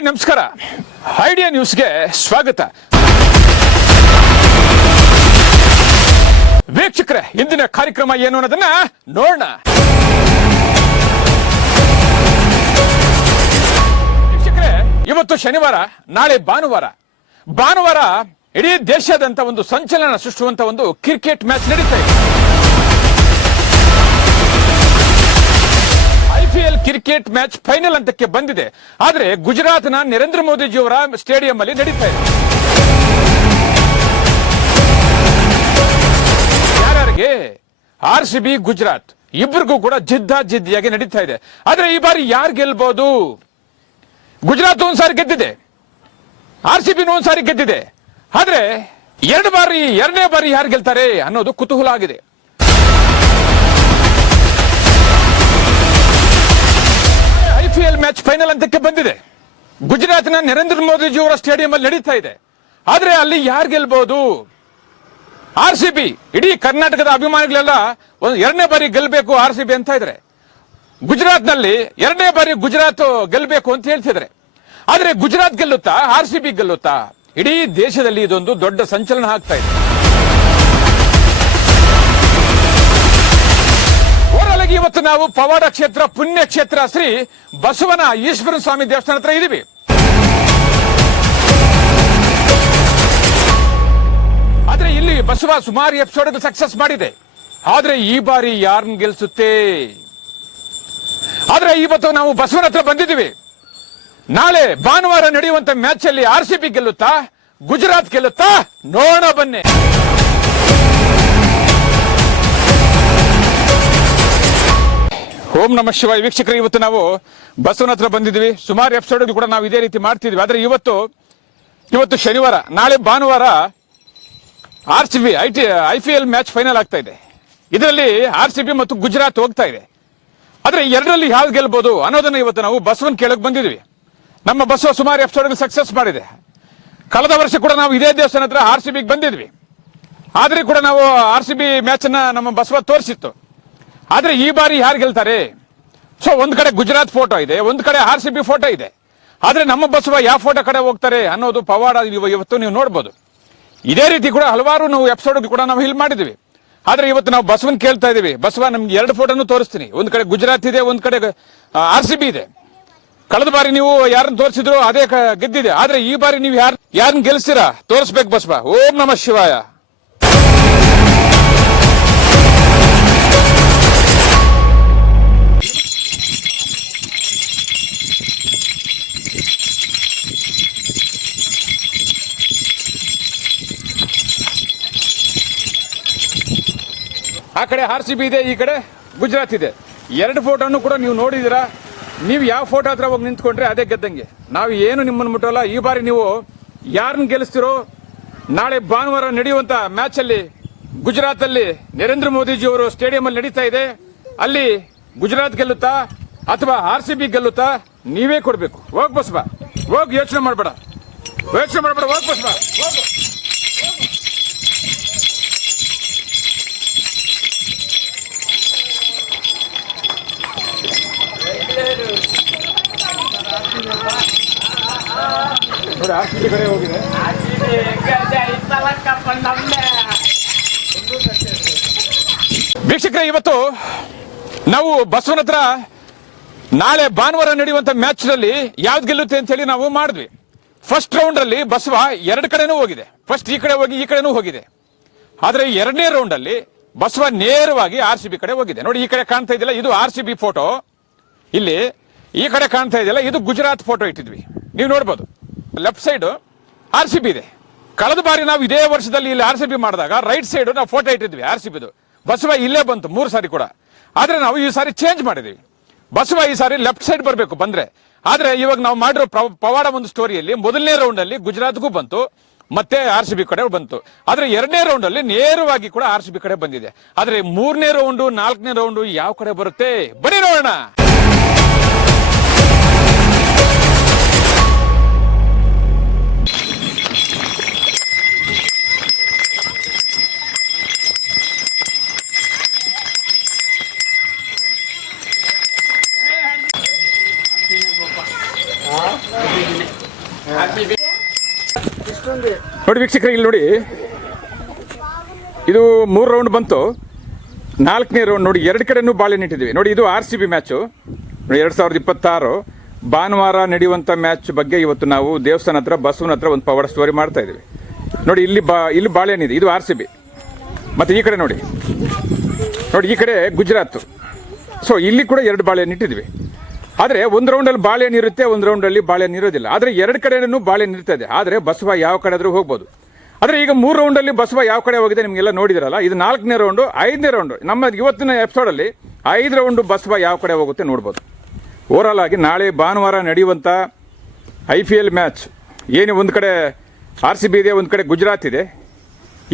Hi ನಮಸ್ಕಾರ. Idea ನ್ಯೂಸ್ಗೆ ಸ್ವಾಗತ. ವೀಕ್ಷಕರೇ, ಇಂದಿನ ಕಾರ್ಯಕ್ರಮ ಏನು ಅನ್ನೋದನ್ನ ನೋಡೋಣ. ವೀಕ್ಷಕರೇ, ಇವತ್ತು ಶನಿವಾರ, ನಾಳೆ ಭಾನುವಾರ ಇಡೀ ದೇಶಾದ್ಯಂತ ಒಂದು ಸಂಚಲನ ಸೃಷ್ಟಿಸುವಂತ ಒಂದು ಕ್ರಿಕೆಟ್ ಮ್ಯಾಚ್ ನಡೀತಾ ಇದೆ. IPL ಕ್ರಿಕೆಟ್ ಮ್ಯಾಚ್ ಫೈನಲ್ ಹಂತಕ್ಕೆ ಬಂದಿದೆ. ಆದ್ರೆ ಗುಜರಾತ್ನ ನರೇಂದ್ರ ಮೋದಿಜಿಯವರ ಸ್ಟೇಡಿಯಂ ಅಲ್ಲಿ ನಡೀತಾ ಇದೆ. ಯಾರಿಗೆ? RCB ಗುಜರಾತ್ ಇಬ್ಬರಿಗೂ ಕೂಡ ಜಿದ್ದಿಯಾಗಿ ನಡೀತಾ ಇದೆ. ಆದ್ರೆ ಈ ಬಾರಿ ಯಾರು ಗೆಲ್ಬಹುದು? ಗುಜರಾತ್ ಒಂದ್ಸಾರಿ ಗೆದ್ದಿದೆ, RCB ಒಂದ್ಸಾರಿ ಗೆದ್ದಿದೆ. ಆದ್ರೆ ಎರಡನೇ ಬಾರಿ ಯಾರು ಗೆಲ್ತಾರೆ ಅನ್ನೋದು ಕುತೂಹಲ ಆಗಿದೆ. IPL ಮ್ಯಾಚ್ ಫೈನಲ್ ಹಂತಕ್ಕೆ ಬಂದಿದೆ. ಗುಜರಾತ್ನ ನರೇಂದ್ರ ಮೋದಿಜಿಯವರ ಸ್ಟೇಡಿಯಂ ಅಲ್ಲಿ ನಡೀತಾ ಇದೆ. ಆದ್ರೆ ಅಲ್ಲಿ ಯಾರು ಗೆಲ್ಬಹುದು? RCB. ಇಡೀ ಕರ್ನಾಟಕದ ಅಭಿಮಾನಿಗಳೆಲ್ಲ ಎರಡನೇ ಬಾರಿ ಗೆಲ್ಲಬೇಕು RCB ಅಂತ ಇದ್ರೆ, ಗುಜರಾತ್ ನಲ್ಲಿ ಎರಡನೇ ಬಾರಿ ಗುಜರಾತ್ ಗೆಲ್ಲಬೇಕು ಅಂತ ಹೇಳ್ತಿದ್ರೆ. ಆದ್ರೆ ಗುಜರಾತ್ ಗೆಲ್ಲುತ್ತಾ, RCB ಗೆಲ್ಲುತ್ತಾ? ಇಡೀ ದೇಶದಲ್ಲಿ ಇದೊಂದು ದೊಡ್ಡ ಸಂಚಲನ ಆಗ್ತಾ ಇದೆ. ಓರಲಾಗಿ ಇವತ್ತು ನಾವು ಪವಾಡ ಕ್ಷೇತ್ರ, ಪುಣ್ಯ ಕ್ಷೇತ್ರ ಶ್ರೀ ಬಸವನ ಈಶ್ವರ ಸ್ವಾಮಿ ದೇವಸ್ಥಾನ ಹತ್ರ ಇದೀವಿ. ಆದ್ರೆ ಇಲ್ಲಿ ಬಸವ ಸುಮಾರು ಎಪಿಸೋಡ್ ಸಕ್ಸಸ್ ಮಾಡಿದೆ. ಆದ್ರೆ ಈ ಬಾರಿ ಯಾರನ್ನ ಗೆಲ್ಸುತ್ತೆ? ಆದ್ರೆ ಇವತ್ತು ನಾವು ಬಸವನ ಹತ್ರ ಬಂದಿದ್ದೀವಿ. ನಾಳೆ ಭಾನುವಾರ ನಡೆಯುವಂತ ಮ್ಯಾಚ್ ಅಲ್ಲಿ RCB ಗೆಲ್ಲುತ್ತಾ, ಗುಜರಾತ್ ಗೆಲ್ಲುತ್ತಾ? ನೋಡೋಣ ಬನ್ನಿ. ಓಂ ನಮಃ ಶಿವಾಯ. ವೀಕ್ಷಕರು, ಇವತ್ತು ನಾವು ಬಸವನ ಹತ್ರ ಬಂದಿದ್ವಿ. ಸುಮಾರು ಎಪಿಸೋಡ್ ಕೂಡ ನಾವು ಇದೇ ರೀತಿ ಮಾಡ್ತಿದ್ವಿ. ಆದ್ರೆ ಇವತ್ತು ಶನಿವಾರ, ನಾಳೆ ಭಾನುವಾರ RCB IPL ಮ್ಯಾಚ್ ಫೈನಲ್ ಆಗ್ತಾ ಇದೆ. ಇದರಲ್ಲಿ RCB ಮತ್ತು ಗುಜರಾತ್ ಹೋಗ್ತಾ ಇದೆ. ಆದ್ರೆ ಎರಡರಲ್ಲಿ ಯಾವ್ದು ಗೆಲ್ಬಹುದು ಅನ್ನೋದನ್ನ ಇವತ್ತು ನಾವು ಬಸವನ್ ಕೇಳಕ್ ಬಂದಿದ್ವಿ. ನಮ್ಮ ಬಸವ ಸುಮಾರು ಎಪಿಸೋಡ್ ಸಕ್ಸಸ್ ಮಾಡಿದೆ. ಕಳೆದ ವರ್ಷ ಕೂಡ ನಾವು ಇದೇ ದೇವಸ್ಥಾನ ಹತ್ರ RCB ಬಂದಿದ್ವಿ. ಆದ್ರೆ ಕೂಡ ನಾವು RCB ಮ್ಯಾಚ್ ಅನ್ನ ನಮ್ಮ ಬಸವ ತೋರಿಸಿತ್ತು. ಆದ್ರೆ ಈ ಬಾರಿ ಯಾರು ಗೆಲ್ತಾರೆ? ಸೊ ಒಂದ್ ಕಡೆ ಗುಜರಾತ್ ಫೋಟೋ ಇದೆ, ಒಂದ್ ಕಡೆ RCB ಫೋಟೋ ಇದೆ. ಆದ್ರೆ ನಮ್ಮ ಬಸವ ಯಾವ ಫೋಟೋ ಕಡೆ ಹೋಗ್ತಾರೆ ಅನ್ನೋದು ಪವಾಡ ಇವತ್ತು ನೀವು ನೋಡ್ಬೋದು. ಇದೇ ರೀತಿ ಕೂಡ ಹಲವಾರು ನಾವು ಎಪಿಸೋಡ್ ಕೂಡ ನಾವು ಇಲ್ಲಿ ಮಾಡಿದ್ವಿ. ಆದ್ರೆ ಇವತ್ತು ನಾವು ಬಸವನ್ ಕೇಳ್ತಾ ಇದೀವಿ, ಬಸವ ನಮ್ಗೆ ಎರಡು ಫೋಟೋನು ತೋರಿಸ್ತೀನಿ. ಒಂದ್ ಕಡೆ ಗುಜರಾತ್ ಇದೆ, ಒಂದ್ ಕಡೆ RCB ಇದೆ. ಕಳೆದ ಬಾರಿ ನೀವು ಯಾರನ್ನ ತೋರಿಸಿದ್ರು ಅದೇ ಗೆದ್ದಿದೆ. ಆದ್ರೆ ಈ ಬಾರಿ ನೀವು ಯಾರನ್ನ ಗೆಲ್ಸ್ತೀರಾ ತೋರಿಸ್ಬೇಕು ಬಸವ. ಓಂ ನಮಃ ಶಿವಾಯ. ಆ ಕಡೆ RCB ಇದೆ, ಈ ಕಡೆ ಗುಜರಾತ್ ಇದೆ. ಎರಡು ಫೋಟೋನು ಕೂಡ ನೀವು ನೋಡಿದಿರಾ. ನೀವು ಯಾವ ಫೋಟೋ ಹತ್ರ ಹೋಗಿ ನಿಂತ್ಕೊಂಡ್ರೆ ಅದೇ ಗೆದ್ದಂಗೆ. ನಾವು ಏನು ನಿಮ್ಮನ್ನು ಮುಟ್ಟೋಲ್ಲ. ಈ ಬಾರಿ ನೀವು ಯಾರನ್ನ ಗೆಲ್ಲಿಸ್ತಿರೋ? ನಾಳೆ ಭಾನುವಾರ ನಡೆಯುವಂತ ಮ್ಯಾಚ್ ಅಲ್ಲಿ ಗುಜರಾತ್ ಅಲ್ಲಿ ನರೇಂದ್ರ ಮೋದಿಜಿ ಅವರು ಸ್ಟೇಡಿಯಂ ಅಲ್ಲಿ ನಡೀತಾ ಇದೆ. ಅಲ್ಲಿ ಗುಜರಾತ್ ಗೆಲ್ಲುತ್ತಾ ಅಥವಾ RCB ಗೆಲ್ಲುತ್ತಾ? ನೀವೇ ಕೊಡ್ಬೇಕು. ಹೋಗ್ ಬಸ್ಬ, ಹೋಗಿ ಯೋಚನೆ ಮಾಡಬೇಡ, ಹೋಗ್ ಬಸ್ಬ. ನೋಡಿ, RCB ಕಡೆ ಹೋಗಿದೆ. ವೀಕ್ಷಕರೇ, ಇವತ್ತು ನಾವು ಬಸವನ ಹತ್ರ ನಾಳೆ ಭಾನುವಾರ ನಡೆಯುವಂತ ಮ್ಯಾಚ್ ನಲ್ಲಿ ಯಾವ್ದು ಗೆಲ್ಲುತ್ತೆ ಅಂತ ಹೇಳಿ ನಾವು ಮಾಡಿದ್ವಿ. ಫಸ್ಟ್ ರೌಂಡ್ ಅಲ್ಲಿ ಬಸವ ಎರಡು ಕಡೆನೂ ಹೋಗಿದೆ. ಫಸ್ಟ್ ಈ ಕಡೆ ಹೋಗಿ ಈ ಕಡೆನೂ ಹೋಗಿದೆ. ಆದ್ರೆ ಎರಡನೇ ರೌಂಡ್ ಅಲ್ಲಿ ಬಸವ ನೇರವಾಗಿ RCB ಕಡೆ ಹೋಗಿದೆ. ನೋಡಿ, ಈ ಕಡೆ ಕಾಣ್ತಾ ಇದೆಯಲ್ಲ, ಇದು RCB ಫೋಟೋ. ಇಲ್ಲಿ ಈ ಕಡೆ ಕಾಣ್ತಾ ಇದೆಯಲ್ಲ, ಇದು ಗುಜರಾತ್ ಫೋಟೋ ಇಟ್ಟಿದ್ವಿ. ನೀವು ನೋಡ್ಬೋದು, ಲೆಫ್ಟ್ ಸೈಡ್ RCB ಇದೆ. ಕಳೆದ ಬಾರಿ ನಾವು ಇದೇ ವರ್ಷದಲ್ಲಿ ಇಲ್ಲಿ RCB ಮಾಡಿದಾಗ ರೈಟ್ ಸೈಡ್ ನಾವು ಫೋಟೋ ಇಟ್ಟಿದ್ವಿ RCBದು. ಬಸವ ಇಲ್ಲೇ ಬಂತು 3 ಸಾರಿ ಕೂಡ. ಆದ್ರೆ ನಾವು ಈ ಸಾರಿ ಚೇಂಜ್ ಮಾಡಿದ್ವಿ. ಬಸವ ಈ ಸಾರಿ ಲೆಫ್ಟ್ ಸೈಡ್ ಬರಬೇಕು ಬಂದ್ರೆ. ಆದ್ರೆ ಇವಾಗ ನಾವು ಮಾಡಿರೋ ಪವಾಡ ಒಂದು ಸ್ಟೋರಿಯಲ್ಲಿ ಮೊದಲನೇ ರೌಂಡ್ ಅಲ್ಲಿ ಗುಜರಾತ್ಗೂ ಬಂತು, ಮತ್ತೆ RCB ಕಡೆ ಬಂತು. ಆದ್ರೆ ಎರಡನೇ ರೌಂಡ್ ಅಲ್ಲಿ ನೇರವಾಗಿ ಕೂಡ RCB ಕಡೆ ಬಂದಿದೆ. ಆದ್ರೆ ಮೂರನೇ ರೌಂಡು, ನಾಲ್ಕನೇ ರೌಂಡು ಯಾವ ಕಡೆ ಬರುತ್ತೆ ಬನ್ನಿ ನೋಡೋಣ. ನೋಡಿ ವೀಕ್ಷಕರೇ, ಇಲ್ಲಿ ನೋಡಿ, ಇದು 3 ರೌಂಡ್ ಬಂತು. 4ನೇ ರೌಂಡ್ ನೋಡಿ, 2 ಕಡೆನೂ ಬಾಳೆ ಇಟ್ಟಿದ್ದೀವಿ. ನೋಡಿ, ಇದು RCB ಮ್ಯಾಚು 2026 ಭಾನುವಾರ ನಡೆಯುವಂಥ ಮ್ಯಾಚ್ ಬಗ್ಗೆ ಇವತ್ತು ನಾವು ದೇವಸ್ಥಾನ ಹತ್ರ ಬಸವನ ಹತ್ರ ಒಂದು ಪವಾಡ ಸ್ಟೋರಿ ಮಾಡ್ತಾ ಇದ್ದೀವಿ. ನೋಡಿ, ಇಲ್ಲಿ ಬಾಳೆಹಣ್ಣಿದೆ, ಇದು RCB. ಮತ್ತು ಈ ಕಡೆ ನೋಡಿ, ಈ ಕಡೆ ಗುಜರಾತ್. ಸೊ ಇಲ್ಲಿ ಕೂಡ 2 ಬಾಳೆಹಣ್ಣು ಇಟ್ಟಿದ್ವಿ. ಆದರೆ ಒಂದು ರೌಂಡಲ್ಲಿ ಬಾಳೆಹಣ್ಣು ಇರುತ್ತೆ, ಒಂದು ರೌಂಡಲ್ಲಿ ಬಾಳೆಹಣ್ಣು ಇರೋದಿಲ್ಲ. ಆದರೆ 2 ಕಡೆನೂ ಬಾಳೆಹಣ್ಣು ಇರ್ತದೆ. ಆದರೆ ಬಸವ ಯಾವ ಕಡೆ ಆದರೂ ಹೋಗ್ಬೋದು. ಆದರೆ ಈಗ 3 ರೌಂಡಲ್ಲಿ ಬಸವ ಯಾವ ಕಡೆ ಹೋಗಿದೆ ನಿಮಗೆಲ್ಲ ನೋಡಿದಿರಲ್ಲ. ಇದು 4ನೇ ರೌಂಡು, 5ನೇ ರೌಂಡು. ನಮ್ಮ ಇವತ್ತಿನ ಎಪಿಸೋಡಲ್ಲಿ 5 ರೌಂಡು ಬಸವ ಯಾವ ಕಡೆ ಹೋಗುತ್ತೆ ನೋಡ್ಬೋದು. ಓವರಾಲ್ ಆಗಿ ನಾಳೆ ಭಾನುವಾರ ನಡೆಯುವಂಥ IPL ಮ್ಯಾಚ್ ಏನು, ಒಂದು ಕಡೆ RCB ಇದೆ, ಒಂದು ಕಡೆ ಗುಜರಾತ್ ಇದೆ.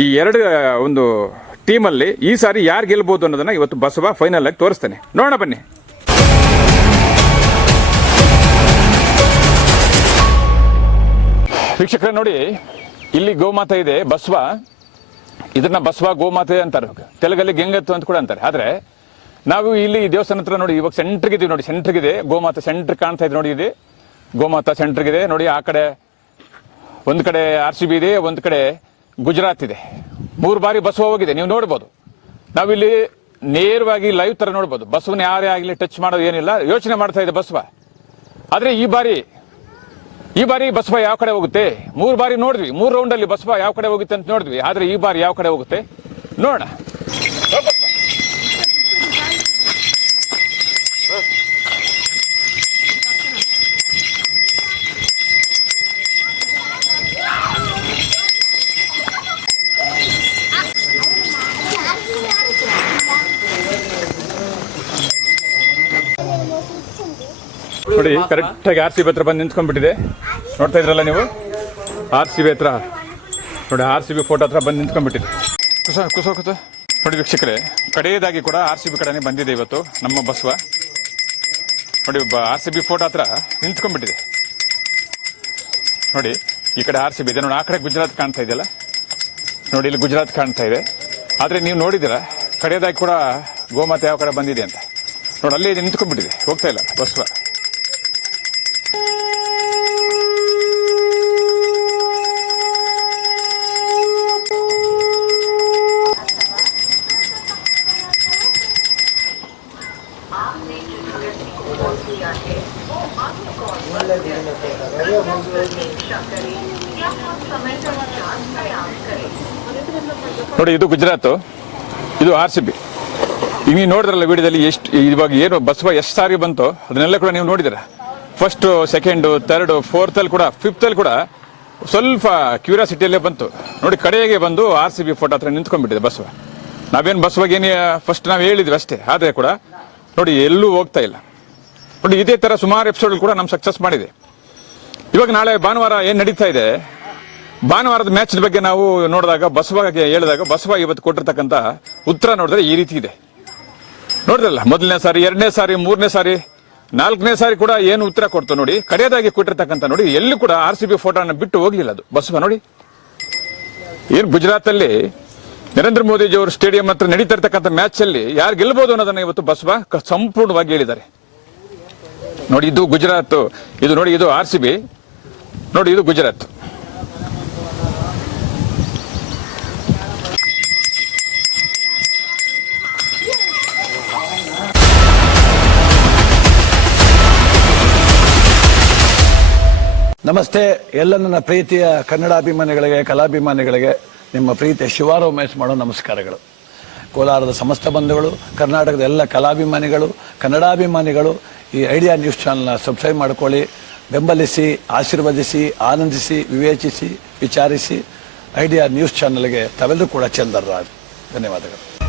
ಈ 2 ಒಂದು ಟೀಮಲ್ಲಿ ಈ ಸಾರಿ ಯಾರು ಗೆಲ್ಬೋದು ಅನ್ನೋದನ್ನು ಇವತ್ತು ಬಸವ ಫೈನಲ್ ಆಗಿ ತೋರಿಸ್ತಾನೆ. ನೋಡೋಣ ಬನ್ನಿ. ವೀಕ್ಷಕರೇ ನೋಡಿ, ಇಲ್ಲಿ ಗೋಮಾತೆ ಇದೆ, ಬಸವ. ಇದನ್ನ ಬಸವ ಗೋಮಾತೆ ಅಂತಾರೆ, ತೆಲುಗಲ್ಲಿ ಗೆಂಗತ್ತು ಅಂತ ಕೂಡ ಅಂತಾರೆ. ಆದರೆ ನಾವು ಇಲ್ಲಿ ದೇವಸ್ಥಾನ ಹತ್ರ ನೋಡಿ, ಇವಾಗ ಸೆಂಟ್ರಿಗಿದ್ದೀವಿ ನೋಡಿ, ಸೆಂಟ್ರಿಗಿದೆ ಗೋಮಾತೆ. ಸೆಂಟ್ರ್ ಕಾಣ್ತಾ ಇದೆ ನೋಡಿ, ಇದೆ ಗೋಮಾತಾ ಸೆಂಟ್ರಿಗಿದೆ ನೋಡಿ. ಆ ಕಡೆ ಒಂದು ಕಡೆ RCB ಇದೆ, ಒಂದು ಕಡೆ ಗುಜರಾತ್ ಇದೆ. 3 ಬಾರಿ ಬಸವ ಹೋಗಿದೆ, ನೀವು ನೋಡ್ಬೋದು. ನಾವಿಲ್ಲಿ ನೇರವಾಗಿ ಲೈವ್ ಥರ ನೋಡ್ಬೋದು. ಬಸವನ ಯಾರೇ ಆಗಲಿ ಟಚ್ ಮಾಡೋದು ಏನಿಲ್ಲ, ಯೋಚನೆ ಮಾಡ್ತಾ ಇದೆ ಬಸವ. ಆದರೆ ಈ ಬಾರಿ ಬಸವ ಯಾವ ಕಡೆ ಹೋಗುತ್ತೆ? 3 ಬಾರಿ ನೋಡಿದ್ವಿ, 3 ರೌಂಡಲ್ಲಿ ಬಸವ ಯಾವ ಕಡೆ ಹೋಗುತ್ತೆ ಅಂತ ನೋಡಿದ್ವಿ. ಆದರೆ ಈ ಬಾರಿ ಯಾವ ಕಡೆ ಹೋಗುತ್ತೆ ನೋಡೋಣ. ನೋಡಿ, ಕರೆಕ್ಟಾಗಿ RCB ಹತ್ರ ಬಂದು ನಿಂತ್ಕೊಂಡ್ಬಿಟ್ಟಿದೆ. ನೋಡ್ತಾ ಇದ್ರಲ್ಲ ನೀವು, RCB ಹತ್ರ ನೋಡಿ, RCB ಫೋಟೋ ಹತ್ರ ಬಂದು ನಿಂತ್ಕೊಂಡ್ಬಿಟ್ಟಿದೆ. ಕುಸ ನೋಡಿ ವೀಕ್ಷಕರೇ, ಕಡೆಯದಾಗಿ ಕೂಡ RCB ಕಡೆನೇ ಬಂದಿದೆ ಇವತ್ತು ನಮ್ಮ ಬಸವ. ನೋಡಿ, RCB ಫೋಟೋ ಹತ್ರ ನಿಂತ್ಕೊಂಡ್ಬಿಟ್ಟಿದೆ. ನೋಡಿ, ಈ ಕಡೆ RCB ಇದೆ ನೋಡಿ, ಆ ಕಡೆ ಗುಜರಾತ್ ಕಾಣ್ತಾ ಇದೆಯಲ್ಲ ನೋಡಿ, ಇಲ್ಲಿ ಗುಜರಾತ್ ಕಾಣ್ತಾ ಇದೆ. ಆದರೆ ನೀವು ನೋಡಿದ್ದೀರಾ, ಕಡೆಯದಾಗಿ ಕೂಡ ಗೋಮಾತೆ ಯಾವ ಕಡೆ ಬಂದಿದೆ ಅಂತ ನೋಡಿ, ಅಲ್ಲೇ ನಿಂತ್ಕೊಂಡ್ಬಿಟ್ಟಿದೆ, ಹೋಗ್ತಾ ಇಲ್ಲ ಬಸವ. ನೋಡಿ, ಇದು ಗುಜರಾತ್, ಇದು RCB. ಈಗ ನೀವು ನೋಡಿದ್ರಲ್ಲ ವಿಡಿಯೋದಲ್ಲಿ, ಎಷ್ಟು ಇವಾಗ ಏನು ಬಸವ ಎಷ್ಟು ಸಾರಿ ಬಂತು ಅದನ್ನೆಲ್ಲ ಕೂಡ ನೀವು ನೋಡಿದಿರ. ಫಸ್ಟು, ಸೆಕೆಂಡು, ಥರ್ಡು, ಫೋರ್ತಲ್ಲಿ ಕೂಡ, ಫಿಫ್ತಲ್ಲಿ ಕೂಡ ಸ್ವಲ್ಪ ಕ್ಯೂರಿಯಾಸಿಟಿಯಲ್ಲೇ ಬಂತು. ನೋಡಿ, ಕಡೆಗೆ ಬಂದು RCB ಫೋಟೋ ಹತ್ರ ನಿಂತ್ಕೊಂಡ್ಬಿಟ್ಟಿದೆ ಬಸವ. ನಾವೇನು ಬಸವಾಗೇನು ಫಸ್ಟ್ ನಾವು ಹೇಳಿದ್ವಿ ಅಷ್ಟೇ. ಆದರೆ ಕೂಡ ನೋಡಿ, ಎಲ್ಲೂ ಹೋಗ್ತಾ ಇಲ್ಲ. ನೋಡಿ, ಇದೇ ಥರ ಸುಮಾರು ಎಪಿಸೋಡ್ ಕೂಡ ನಮ್ಮ ಸಕ್ಸಸ್ ಮಾಡಿದೆ. ಇವಾಗ ನಾಳೆ ಭಾನುವಾರ ಏನು ನಡೀತಾ ಇದೆ, ಭಾನುವಾರದ ಮ್ಯಾಚ್ ಬಗ್ಗೆ ನಾವು ನೋಡಿದಾಗ, ಬಸವಗೆ ಹೇಳಿದಾಗ ಬಸವ ಇವತ್ತು ಕೊಟ್ಟಿರ್ತಕ್ಕಂಥ ಉತ್ತರ ನೋಡಿದ್ರೆ ಈ ರೀತಿ ಇದೆ. ನೋಡಿದ್ರಲ್ಲ, 1ನೇ ಸಾರಿ, 2ನೇ ಸಾರಿ, 3ನೇ ಸಾರಿ, 4ನೇ ಸಾರಿ ಕೂಡ ಏನು ಉತ್ತರ ಕೊಡ್ತು ನೋಡಿ. ಕಡೆಯದಾಗಿ ಕೊಟ್ಟಿರ್ತಕ್ಕಂಥ ನೋಡಿ, ಎಲ್ಲಿ ಕೂಡ RCB ಫೋಟೋನ ಬಿಟ್ಟು ಹೋಗ್ಲಿಲ್ಲ ಅದು ಬಸವ. ನೋಡಿ, ಏನು ಗುಜರಾತಲ್ಲಿ ನರೇಂದ್ರ ಮೋದಿಜಿಯವರು ಸ್ಟೇಡಿಯಂ ಹತ್ರ ನಡೀತಾ ಇರ್ತಕ್ಕಂಥ ಮ್ಯಾಚ್ ಅಲ್ಲಿ ಯಾರು ಗೆಲ್ಬಹುದು ಅನ್ನೋದನ್ನ ಇವತ್ತು ಬಸವ ಸಂಪೂರ್ಣವಾಗಿ ಹೇಳಿದ್ದಾರೆ. ನೋಡಿ, ಇದು ಗುಜರಾತ್, ಇದು ನೋಡಿ, ಇದು RCB, ನೋಡಿ, ಇದು ಗುಜರಾತ್. ನಮಸ್ತೆ ಎಲ್ಲ ನನ್ನ ಪ್ರೀತಿಯ ಕನ್ನಡಾಭಿಮಾನಿಗಳಿಗೆ, ಕಲಾಭಿಮಾನಿಗಳಿಗೆ ನಿಮ್ಮ ಪ್ರೀತಿಯ ಶಿವಾರ ಉಮೇಶ್ ಮಾಡೋ ನಮಸ್ಕಾರಗಳು. ಕೋಲಾರದ ಸಮಸ್ತ ಬಂಧುಗಳು, ಕರ್ನಾಟಕದ ಎಲ್ಲ ಕಲಾಭಿಮಾನಿಗಳು, ಕನ್ನಡಾಭಿಮಾನಿಗಳು ಈ ಐಡಿಯಾ ನ್ಯೂಸ್ ಚಾನಲ್ನ ಸಬ್ಸ್ಕ್ರೈಬ್ ಮಾಡ್ಕೊಳ್ಳಿ, ಬೆಂಬಲಿಸಿ, ಆಶೀರ್ವದಿಸಿ, ಆನಂದಿಸಿ, ವಿವೇಚಿಸಿ, ವಿಚಾರಿಸಿ. ಐಡಿಯಾ ನ್ಯೂಸ್ ಚಾನಲ್ಗೆ ತಾವೆಲ್ಲರೂ ಕೂಡ ಚಂದರ್ರಾಜ್. ಧನ್ಯವಾದಗಳು.